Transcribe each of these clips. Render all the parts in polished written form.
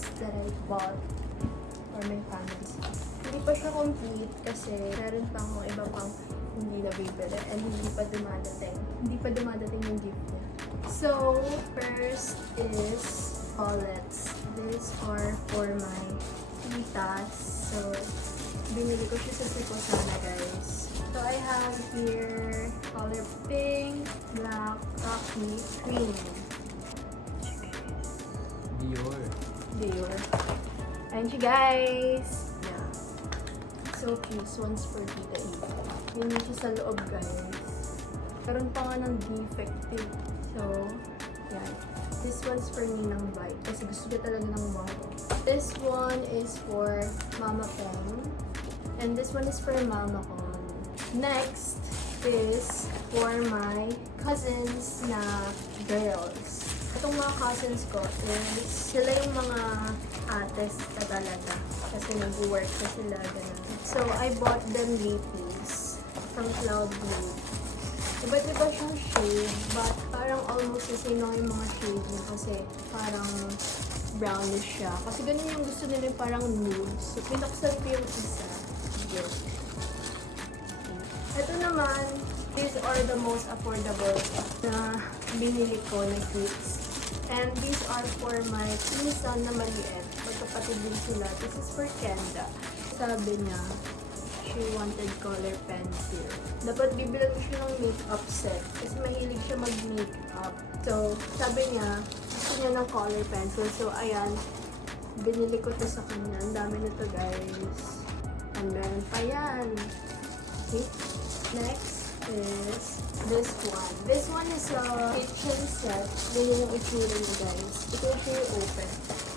gifts that I bought for my family. Hindi pa siya complete kasi meron pa akong iba pang hindi na bibili and hindi pa dumadating. Hindi pa dumadating yung gift niya. So, first is wallets. These are for my titas. So, binili ko siya sa Sephora, guys. So, I have here color pink, black, coffee, cream. Dior. Ayan siya, guys. Yeah. So cute. This one's for Tita Eva. Yun siya sa loob, guys. Karoon pa nga ng defective. So, yan. This one's for Ninang Bite. Kasi gusto niya talaga ng wow. This one is for Mama Peng. And this one is for Mama Con. Next is for my cousins na girls. Itong mga cousins ko is sila yung mga ates na talaga. Kasi nag-work na sila, ganun. So, I bought them Laypies from Cloud Blue. Iba't iba siyang shade, but parang almost the same lang yung mga shade niya kasi parang brownish siya. Kasi ganun yung gusto nila yung parang nude. So, pinaksan ko yung isa. Yes. Ito naman, these are the most affordable na binili ko na gifts. And these are for my pinsan na maliit. Magkapatid din sila. This is for Kenda. Sabi niya, she wanted color pencil. Dapat bibilan ko siya ng makeup set. Kasi mahilig siya mag-makeup. So, sabi niya, gusto niya ng color pencil. So, ayan. Binili ko to sa kanya. Ang dami nito, guys. And meron pa yan. Okay. Next is this one. This one is a kitchen set. Ganyan yung itsura niya, guys. Ito yung open.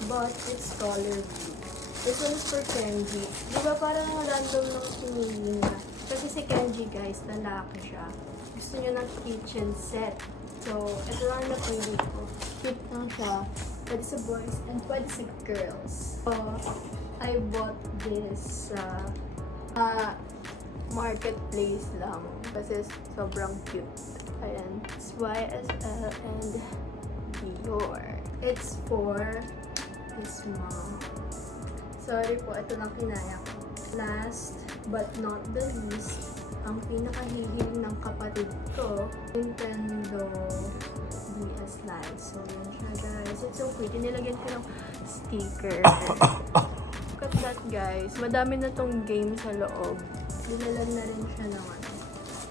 But it's color blue. This one is for Kenji. Diba parang random ng pinili niya? Kasi si Kenji, guys, lalaki siya. Gusto niya ng kitchen set. So, ito lang napili ko. Cute lang siya. Pwede sa boys and pwede sa girls. So, I bought this marketplace lang. Kasi sobrang cute. Ayan. It's YSL and Dior. It's for this mom. Sorry po, ito lang kinaya ko. Last but not the least, ang pinakahihiling ng kapatid ko, Nintendo DS Lite. So, yun siya, guys. It's so cute. Nilagyan ko ng sticker. Look at that, guys. Madami na tong game sa loob. Dinalan na rin siya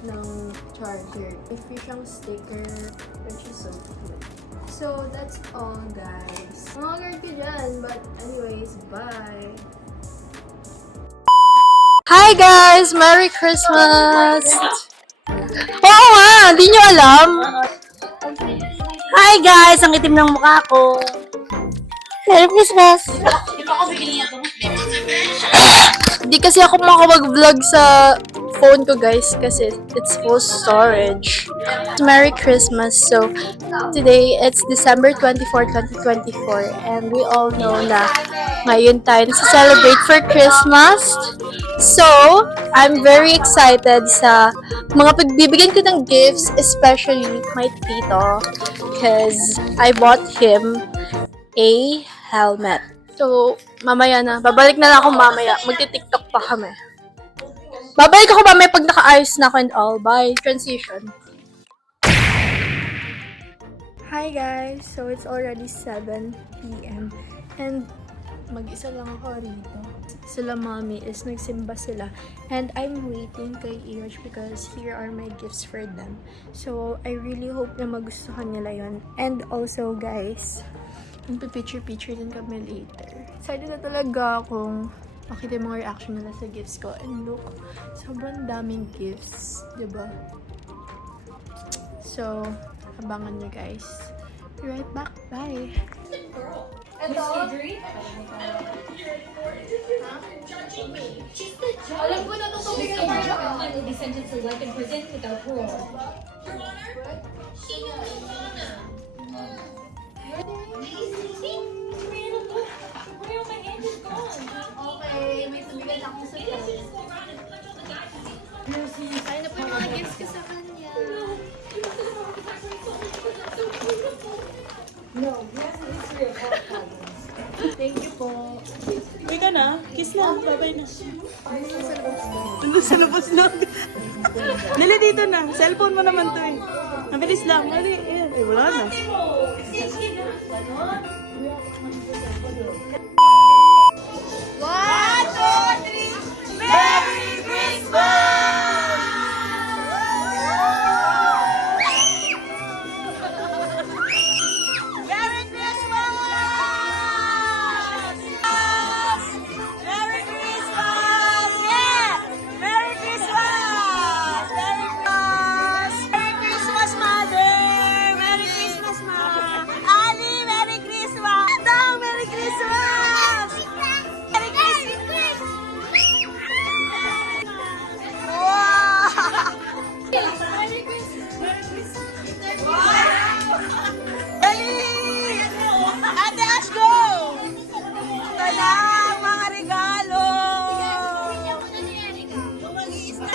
ng charger. May free siyang sticker, which is so cute. So, that's all, guys. Mga girl ko dyan, but anyways, bye! Hi guys! Merry Christmas! Oo nga! Di nyo alam? Hi guys! Ang itim ng mukha ko. Merry Christmas! Di kasi ako makapag-vlog sa phone ko, guys, kasi it's full storage. Merry Christmas. So, today, it's December 24, 2024, and we all know na ngayon tayo nasa-celebrate for Christmas. So, I'm very excited sa mga pagbibigyan ko ng gifts, especially my tito, because I bought him a helmet. So, mamaya na. Babalik na lang ako mamaya. Magti-TikTok pa kami. Babalik ako mamaya pag naka-ayos na ako and all. Bye. Transition. Hi guys! So, it's already 7 p.m. And mag-isa lang ako rito. Sila mommy is nagsimba sila. And I'm waiting kay Ioj because here are my gifts for them. So, I really hope na magustuhan nila yon. And also, guys, magpipicture-picture din kami later. Excited na talaga akong makita yung mga reaction nila sa gifts ko. And look, sobrang daming gifts, diba? So, abangan nyo, guys. Be right back. Bye! Ito? Alam ko na tutupin ka na will be sentenced to life in prison without parole. Your Honor, she knew Ivana. Okay, may tubigan ako sa kanya. Ay, na po yung mga gifts ko sa kanya. No, he has a history of health problems. Thank you Bilis na. Babay na. Ano sa labas na? Dali dito na. Cellphone mo naman to eh. Mabilis lang. Dali. Ayan. Eh, wala na.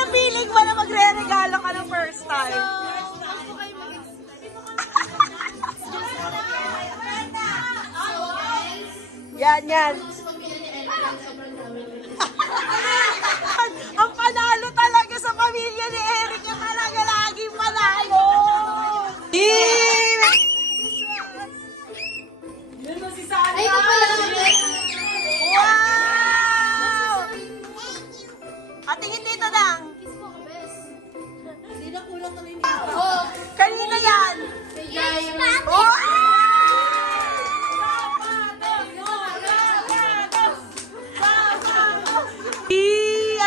Feeling mo na magre-regalo ka ng first time. Yan. Ang panalo talaga sa pamilya ni Eric. Yung talaga laging panalo. Ay, ito pala Wow! At tingin dito lang. Kanina yan. Oh!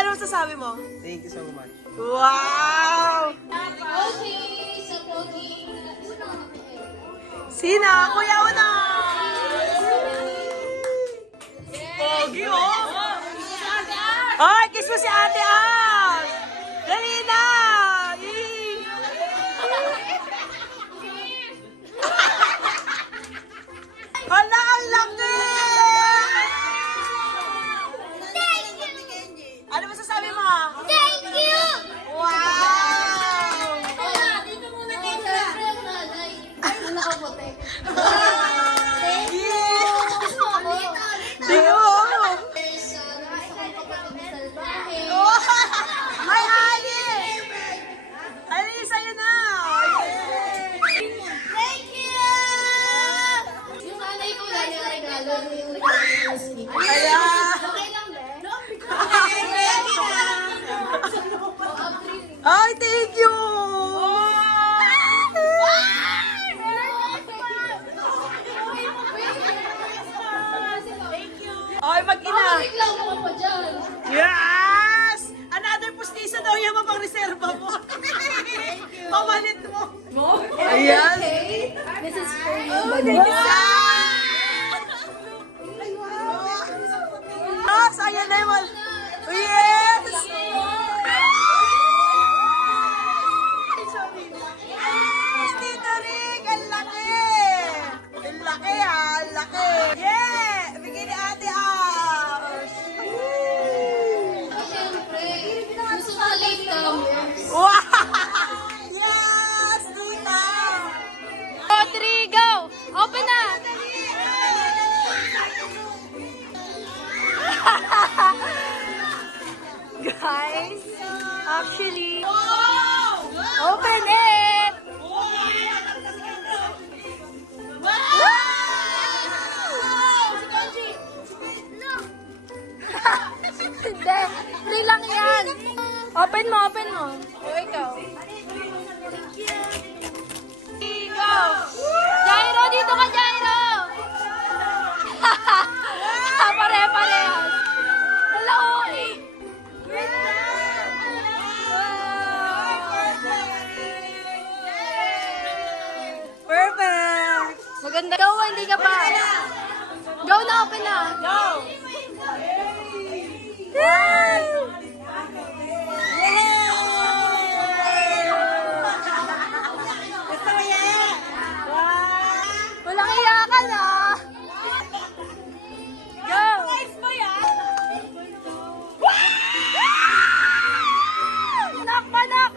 Ano masasabi mo? Thank you so much. Wow! Okay, sa pogi. Sino? Kuya Una! Pogi, oh! Ay, kiss mo si Ate Ang! Dali na! Hala, ang laki! Ano masasabi mo? Thank you! Wow! Dito muna dito. Ay, nakabote. May Ali! Ali, sa'yo na! Thank you! Yung nanay ko lang yung regalo yung Ayan! okay lang ba? Ay, thank you! Ay, mag-ina! Lang mo pa dyan. Yes! Another pustiso daw yung mapang-reserva mo. Pamalit mo. Ayan. This is for you. Ah, sayang na yun. Yes! Tito Rick, ang laki! Ang laki ha, ang laki! Yeah! Bigyan ni Ate Ash! Siyempre, gusto ko late comers. Wow! Yes, tita! Rodrigo! Open na! Guys, actually, open it! Hindi, free lang yan. Open mo. O, ikaw. Go! Jairo, dito ka, Jairo! Pare-parehas. Hala, okay. Perfect! Maganda. Go, hindi ka pa. Go na, open na. Go! Walang iyakan ah. Go! Manak!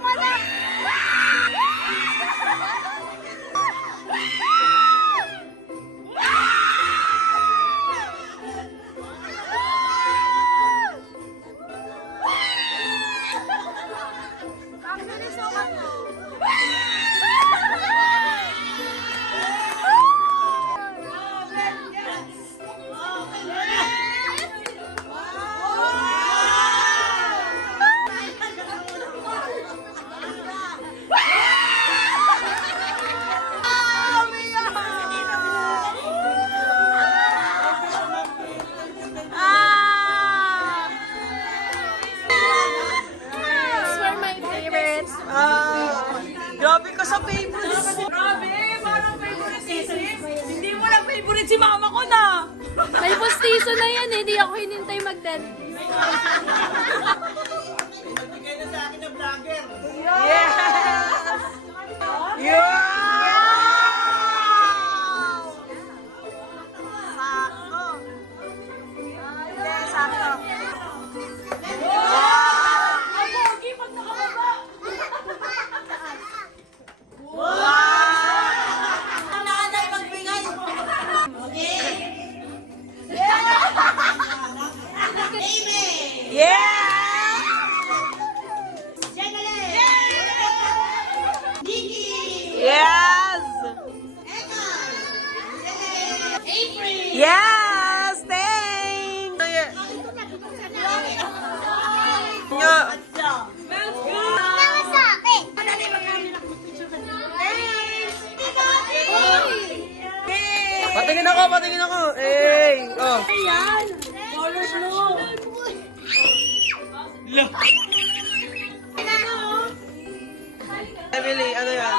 si mama ko na. May postiso na yan eh. Hindi ako hinintay mag-10. Yes! Yes! Thanks! Patingin ako, patingin ako. Eh, oh. Emily, ano yan?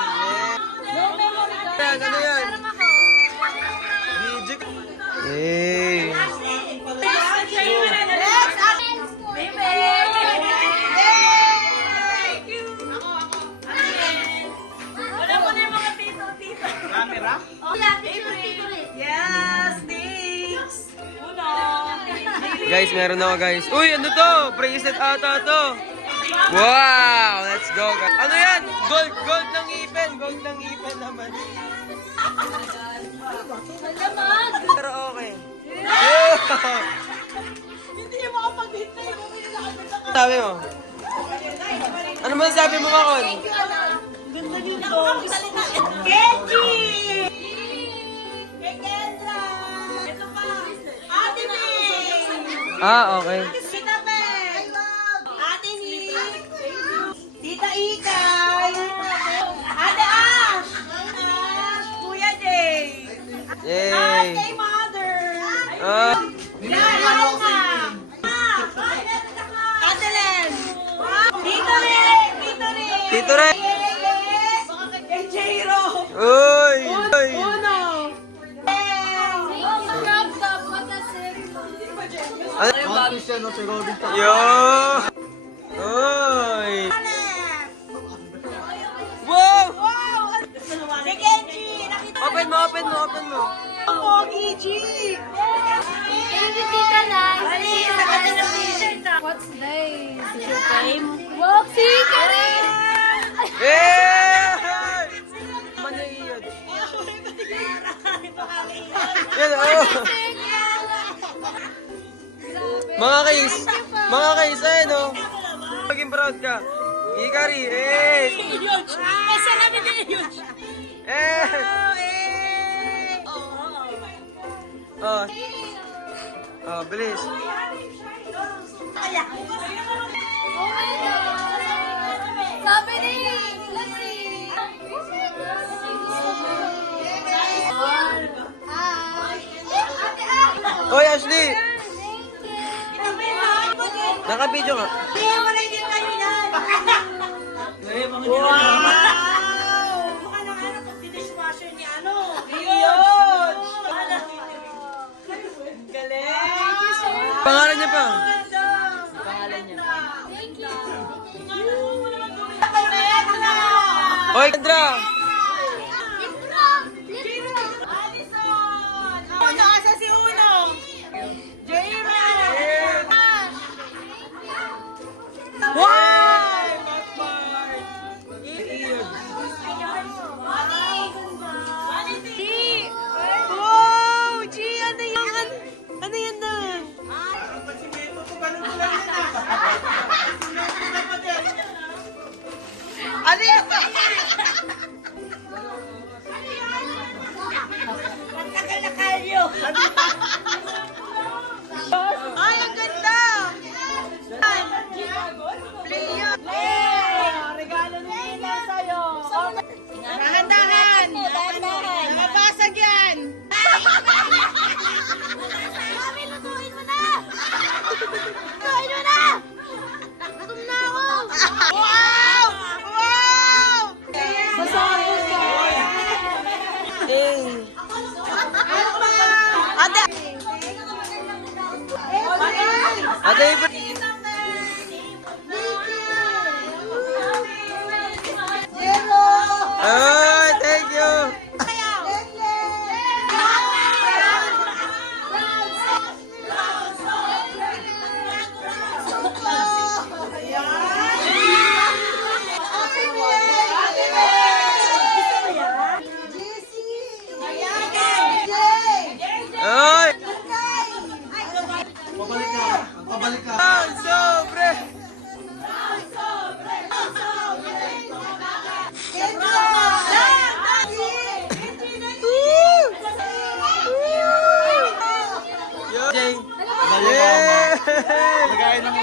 Ano yan? Video. Eh. Yes! Thanks! Guys, meron ako guys. Uy, ano to? Bracelet ata to. Wow! Let's go guys. Ano yan? Gold, gold ng ipin. Gold ng ipin naman. Pero okay. Hindi niya makapag-hintay. Sabi mo? Ano mo sabi mo, Makon? Ganda dito. Kenji! Kay Kendra! Ito pa! Ate May! Ah, okay. Tita May! Ate Ni! Tita Ikay! Ate Ash! Kuya Jay! Yay! Ate Mother! Ah, Alma! Ate Len! Tito Re! Tito Re! Tito Re! Kay Jairo! Uy! Uy! Uno! Ano? Yo! Uy! Wow! Si Kenji! Nakita Open mo, open mo, open mo. Pogi G! Thank you, Tita Nay. Ali, sa kanya ng t-shirt na. What's this? Is your time? Wow, sige rin! Eh! Manayod. Yan, oh! Mga kais, ayun, oh. Maging proud ka. Ikari, eh! Huge! Esa namin din huge! Eh! Oh. Oh, bilis. Oh my God! Sabi ni! Let's see! Hoy, Ashley! Naka-video ka. Wow! Mukha ng ano, pag-dishwasher ni ano. Huge! Galing! Pangalan niya pa. Hoy, Kendra! Nasa si Uno! J-Man! Wow! Wow! G, ano yan? Ano yan na? Ano yan? Ate April. Oh, thank you. Oy! Pabalik ka. Ang sobre! Yo, Jay! Yeah! Lagay ng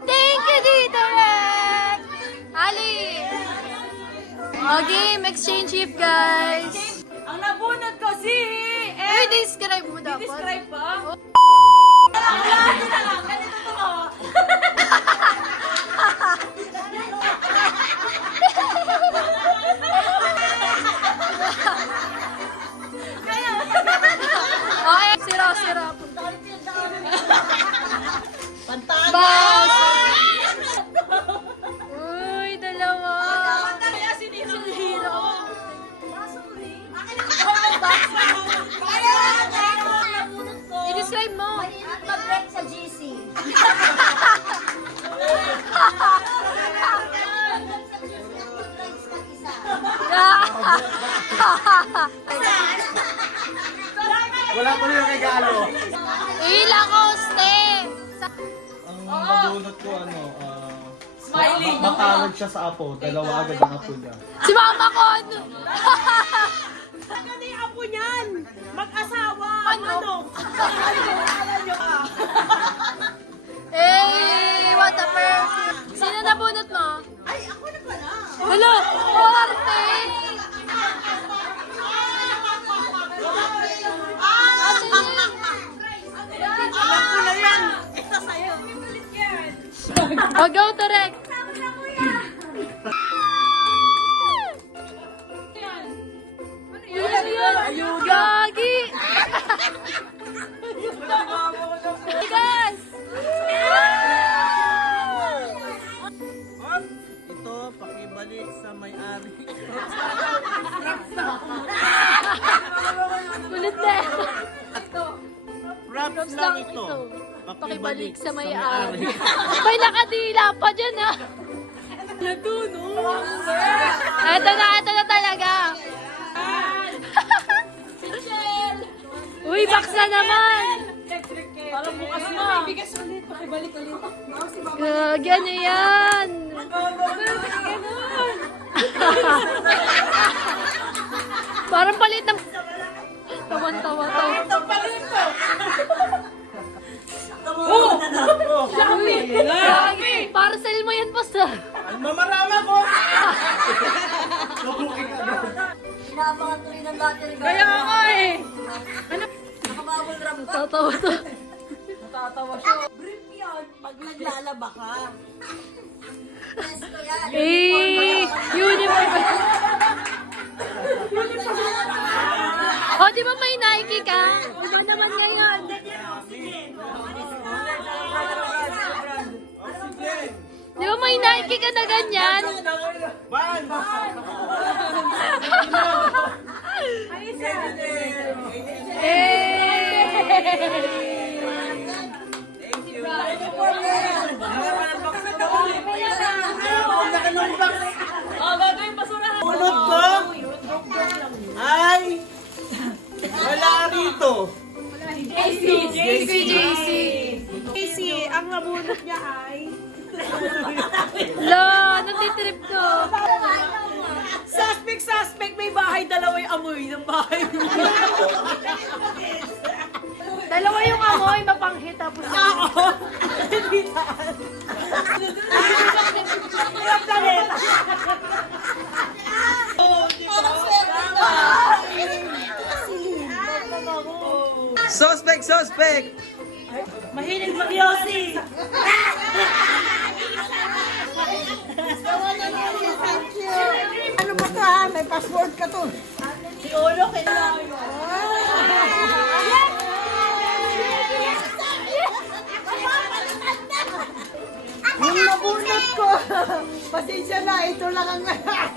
Thank you, Tito Rex! Ali! Okay, exchange gift, guys. Ang nabunot ko si... Uy, describe mo dapat. Describe ba? Okay, sira. Boss! Uy, dalawa. I-describe mo. Mag-rent sa GC. Wala pa rin yung regalo. Lacoste! Ang mabunot ko, matalog siya sa apo. Dalawa agad ang apo niya. Si Mama ko! Ano yung apo niyan? Mag-asawa. Ano? Ano? Hey, what a perfume! Sino nabunot mo? Ay, ako na pala. Hello! Arte! Oh, go, Torek! Ayun! Gagi! Guys! Ito, pakibalik sa may-ari. Kulit na! Props lang ito. Pakibalik sa may-ari. May nakadila pa dyan, ha? Ito na talaga. Uy, baksa naman. Parang bukas na. Bigas ulit. Pakibalik ulit. Gagi, ano yan? Parang palit ng... Tawan-tawa to. Gagi, parcel mo yan, boss, ha? Mamarama ko! Inaabangan tuloy ng lahat yung Kaya nga eh. nakababol ram pa. Tatawa to. Tatawa siya. Brief yun pag naglalaba ka. Presto yan. Uniform. O, di ba may Nike ka? Iba naman ngayon. Di ba may Nike ka na ganyan? Ban! Bunot ko? Ay! Wala rito! JC. Casey, ang nabunot niya ay... La, natitrip ko. Suspect, may bahay, dalawa yung amoy ng bahay. Dalawa yung amoy, mapanghit tapos Hindi taas. Ang planeta. Suspect! Mahilig mag-yosi. Ano ba ka? May password ka to. Si Olo kailangan. Yung nabunot ko. Pasensya na, ito lang ang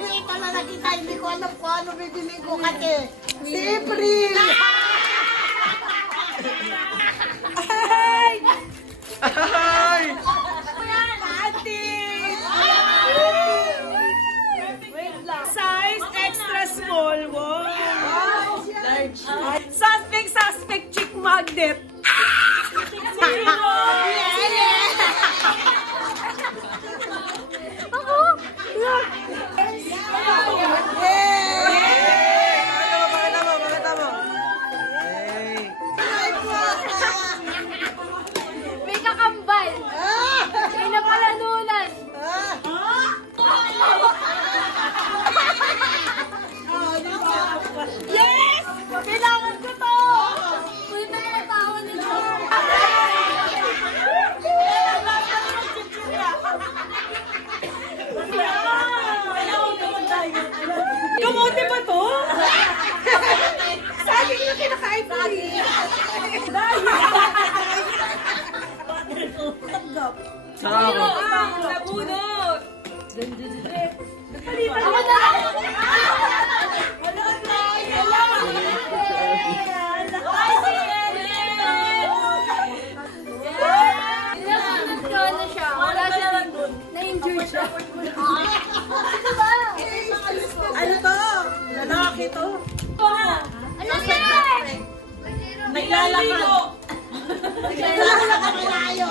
ito lang nakita. Hindi ko alam kung ano bibili ko kasi. Si April! Ay! Size extra small. Wow. Large. Suspect chick magnet. Pakita mo. Hey. May kakambal. May napalanunan. Yes! Kailangan ko to! Kulit na mga tao nila. Kamote ba to? Sabi ko kinakain ko Sarap. Nabunot! Ako na. Nilasunod ko na siya. Wala siya. Na-injured siya. Ano ba? Ano to? Lalaki to? Ano yan? Naglalakad.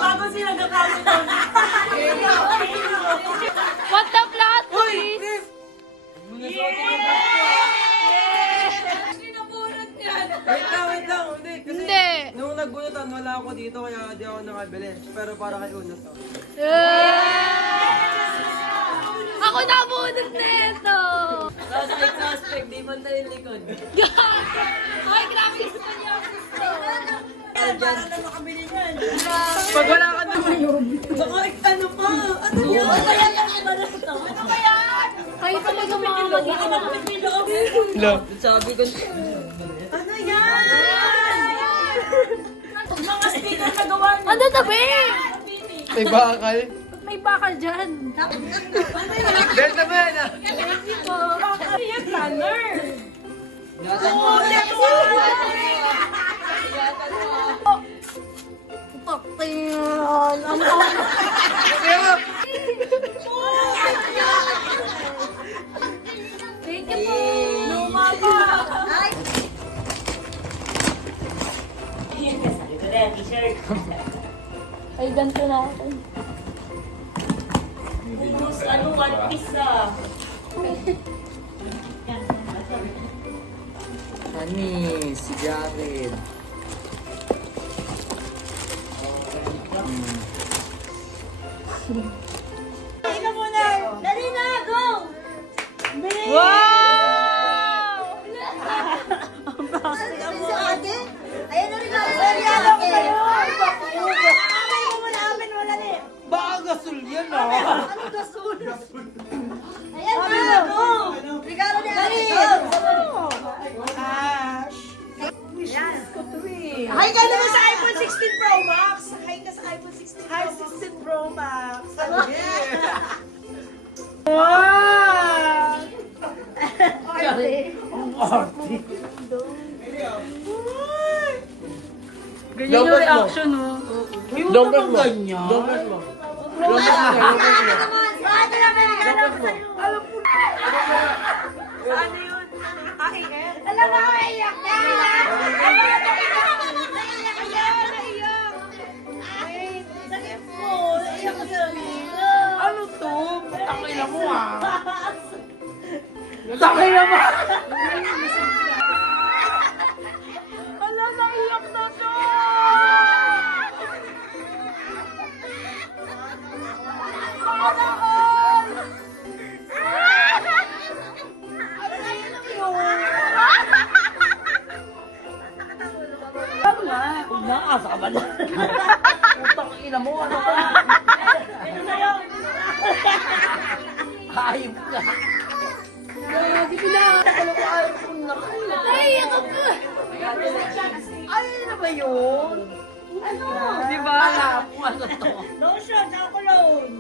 Bago sila nagkakawin to. What the plot, please? Wait lang. Hindi. Kasi Hindi. nung nagbunutan, wala ako dito kaya di ako nakabili. Pero para kay Unot to. Ako nabunod na ito. Suspect, di man tayo likod. Ay, grabe gusto niya. Pag wala ka naman. Ano pa? Ano yun? Ano ba yan? Kayo talaga mga mag-ina. Sabi ko. Ano yan? Mga sticker na gawa niyo. Ano tabi? May bakal. May bakal dyan. Benta mo yan ah. Thank you po. Ano yan, planner? Thank you po. Luma pa. Ay, ganito na ako. Ano, one piece ah. Honey, si Jared. Ina muna. Dali na, go! Baka gasol yan ah. Hi ka naman sa iPhone 16 Pro Max. Hi ka sa iPhone 16 Pro Max. Hi, 16 Pro Max. Wow! Ganyan yung reaction mo. Longkas mo. Longkas mo. Ano yun? AIM? Alam mo, iyak na! Ano to? Takay na mo ah. Takay naman. Ala, naiyak na to! Sana all! Ano na yun? Huwag na, asa ka ba na? Utang ina mo, ano ka? Hayop ka. Grabe ka na. Ano ko ayaw kong nakula. Ay, ako ka. Ay, ano ba yun? Ano? Di ba? Alam mo, ano to? Lotion, saka cologne.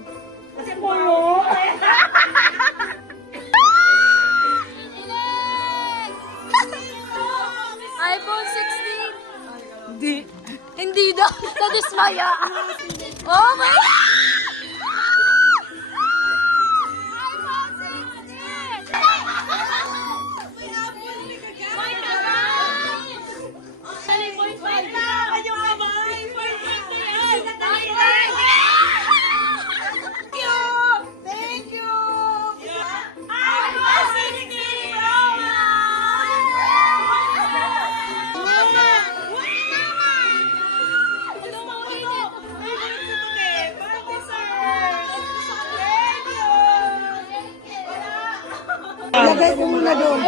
Kasi cologne. iPhone 16. Hindi. Hindi daw. Nadismaya. Oh my God! Thank you! Ilagay ko muna doon.